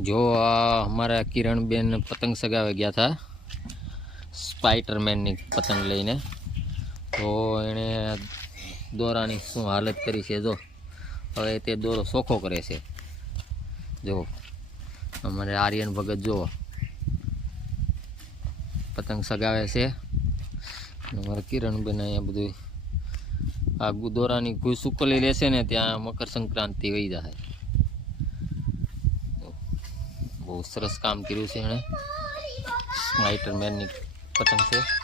जो हमारा किरण बेन पतंग सगावे गया था स्पाइडरमैन पतंग लईने, तो एने दोरानी शू हालत करी है। जो हवे ते दोरो सोखो करे छे। जो हमारे आर्यन भगत जो पतंग सगावे छे, हमारे किरण बेन अहींया बधुं आ दोरानी कोई सुकली लेशे ने त्यां मकर संक्रांति वही जाए। बहुत सरस काम कर्युं छे एणे। स्पाइडरमैन नी पतंग छे।